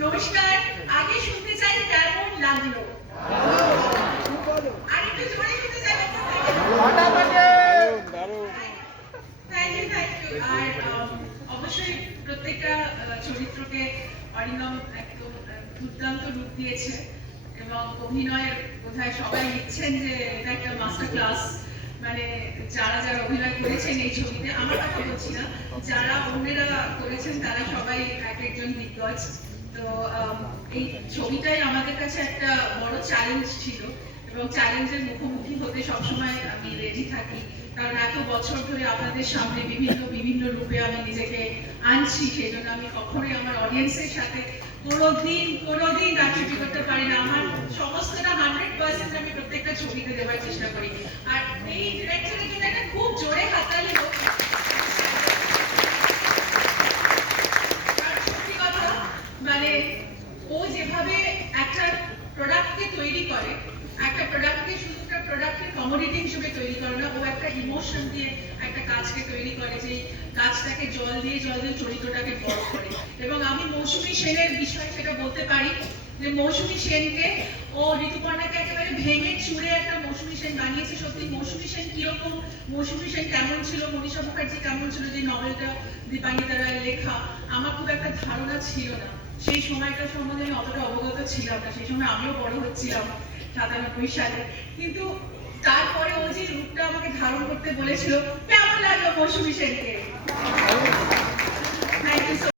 নমস্কার। আগে শুনতে চাই কেমন লাগলো? আর একটু জোরে শুনতে চাই। Thank you. আর অবশ্যই প্রত্যেকটা চরিত্রকে অরিন্দম একদম দুর্দান্ত রূপ দিয়েছে এবং অভিনয়ের বোধহয় সবাই লিখছেন যে এটা একটা মাস্টার ক্লাস। মানে যারা যারা অভিনয় করেছেন এই ছবিতে, আমার কথা বলছি না, যারা অন্যেরা করেছেন তারা সবাই এক একজন দিগ্গজ। তো এই ছবিটাই আমাদের কাছে একটা বড় চ্যালেঞ্জ ছিল এবং চ্যালেঞ্জের মুখোমুখি হতে সবসময় আমি রেডি থাকি, কারণ এত বছর ধরে আপনাদের সামনে বিভিন্ন বিভিন্ন রূপে আমি নিজেকে আনছি। সেই জন্য আমি কখনোই আমার অডিয়েন্সের সাথে কোনোদিন রাজনীতি করতে পারি না। আমার সমস্তটা 100% আমি প্রত্যেকটা ছবিতে দেওয়ার চেষ্টা করি। আর এই ডিরেক্টরের জন্য একটা খুব জোরে হাততালি হোক। সত্যি কথা, মানে ও যেভাবে একটা প্রোডাক্টকে তৈরি করে, একটা প্রোডাক্টকে শুধু একটা প্রোডাক্টের কমোডিটি হিসেবে তৈরি করে না, ও একটা ইমোশন দিয়ে একটা কাজকে তৈরি করে, যে কাজটাকে জল দিয়ে চরিত্রটাকে বড় করে। এবং আমি মৌসুমী সেনের বিষয়ে সেটা বলতে পারি যে মৌসুমী সেনকে ও ঋতুপর্ণাকে একেবারে ভেঙে চুড়ে একটা মৌসুমী সেন বানিয়েছে। সত্যি মৌসুমী সেন কিরকম, মৌসুমী সেন কেমন ছিল, মনীষা মুখার্জি কেমন ছিল, যে নভেলটা দীপাঙ্কিতা রায়ের লেখা, আমার খুব একটা ধারণা ছিল না। সেই সময়টা সম্বন্ধে আমি অতটা অবগত ছিলাম না। সেই সময় আমিও বড় হচ্ছিলাম 97 সালে। কিন্তু তারপরে ও যে রূপটা আমাকে ধারণ করতে বলেছিল, কেমন লাগলো মৌসুমী সেনকে? Thank you.